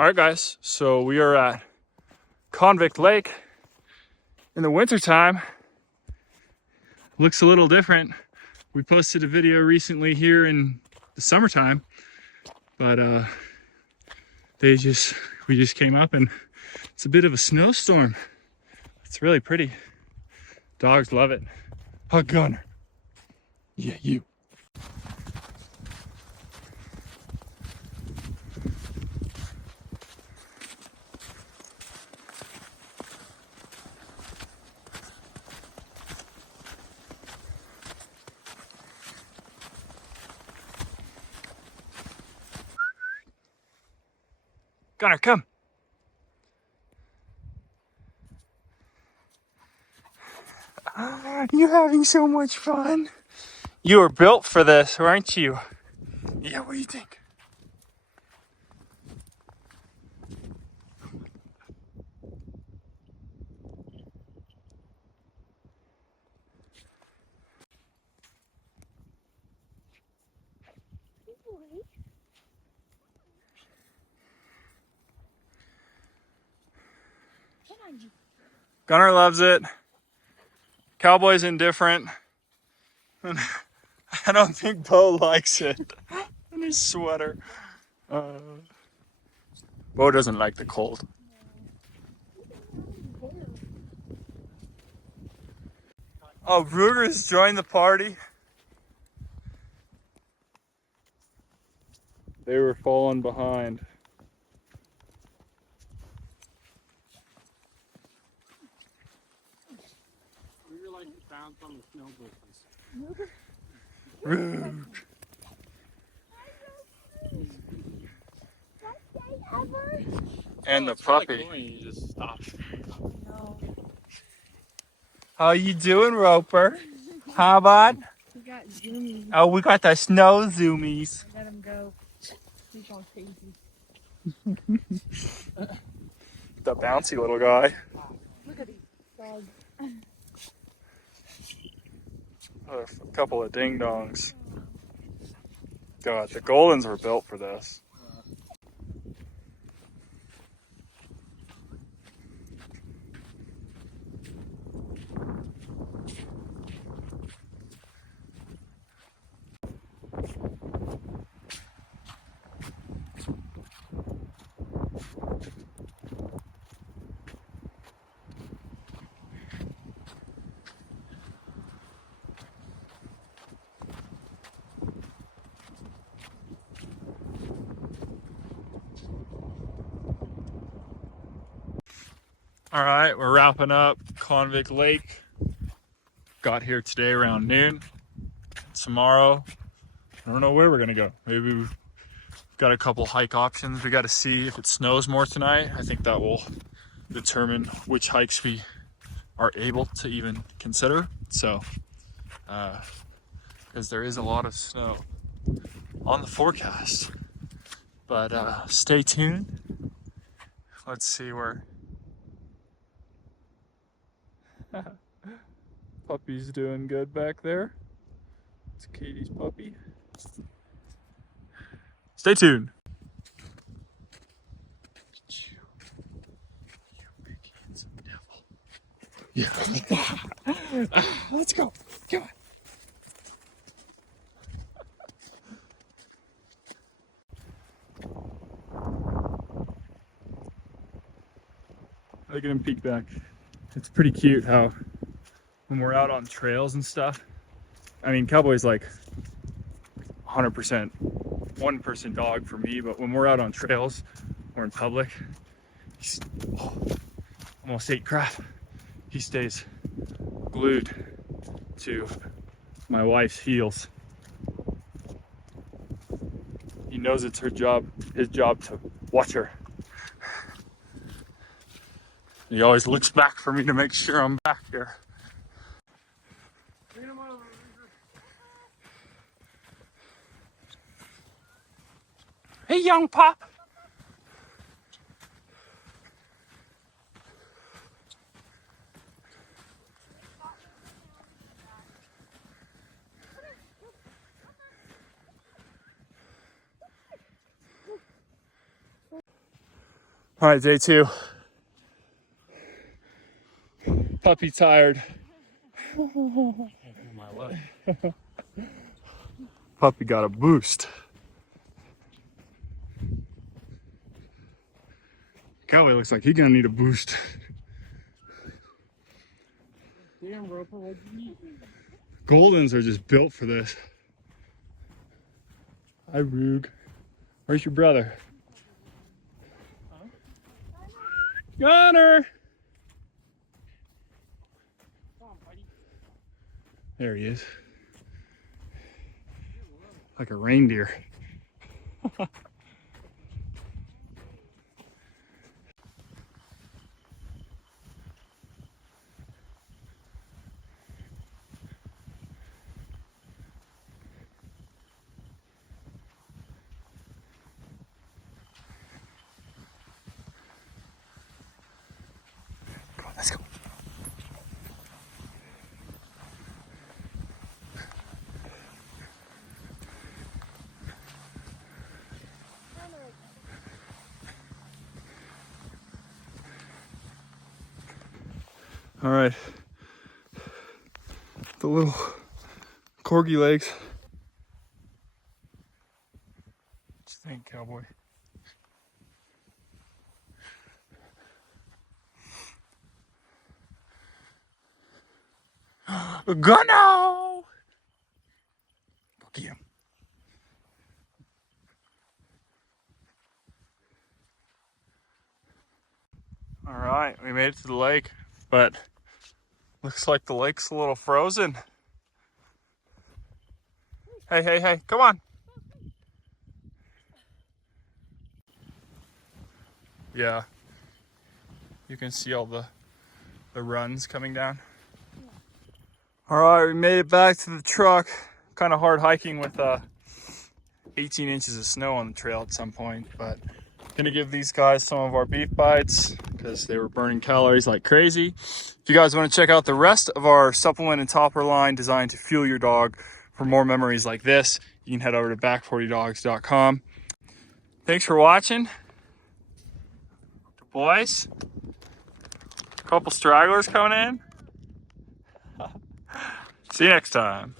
All right, guys, so we are at Convict Lake in the wintertime. Looks a little different. We posted a video recently here in the summertime, but we just came up and it's a bit of a snowstorm. It's really pretty. Dogs love it. Oh, Gunner. Yeah, you. Gunner, come. You're having so much fun. You were built for this, weren't you? Yeah, what do you think? Gunner loves it. Cowboy's indifferent. And I don't think Bo likes it. In his sweater. Bo doesn't like the cold. Oh, Ruger's joined the party. They were falling behind. We were like bounce on the snow bushes. Ruge. And the puppy. You just stop. No. How you doing, Roper? How bud? We got zoomies. Oh, we got the snow zoomies. Let him go. He's going crazy. The bouncy little guy. Look at these dogs. A couple of ding dongs. God, the Goldens were built for this. All right, we're wrapping up Convict Lake. Got here today around noon. Tomorrow, I don't know where we're gonna go. Maybe we've got a couple hike options. We got to see if it snows more tonight. I think that will determine which hikes we are able to even consider. So, because there is a lot of snow on the forecast. But stay tuned. Let's see where puppy's doing good back there. It's Katie's puppy. Stay tuned. You big handsome devil. Yeah. Let's go. Come on. Look at him peek back. It's pretty cute how when we're out on trails and stuff, I mean, Cowboy's like 100% one person dog for me, but when we're out on trails or in public, he's almost ate crap. He stays glued to my wife's heels. He knows it's his job to watch her. He always looks back for me to make sure I'm back here. Hey, young pup. All right, day 2. Puppy tired. My luck. Puppy got a boost. Cowboy looks like he's gonna need a boost. Damn, Roper, what'd you eat? Goldens are just built for this. Hi, Rug. Where's your brother? Huh? Gunner! Come on, buddy. There he is. Like a reindeer. Come on, let's go. All right. The little corgi legs. What you think, cowboy? Gunno! Look at him. All right, we made it to the lake, but looks like the lake's a little frozen. Hey, hey, hey, come on. Yeah, you can see all the runs coming down. All right, we made it back to the truck. Kind of hard hiking with 18 inches of snow on the trail at some point, but gonna give these guys some of our beef bites because they were burning calories like crazy. If you guys want to check out the rest of our supplement and topper line designed to fuel your dog for more memories like this, you can head over to back40dogs.com. Thanks for watching. The boys, a couple stragglers coming in. See you next time.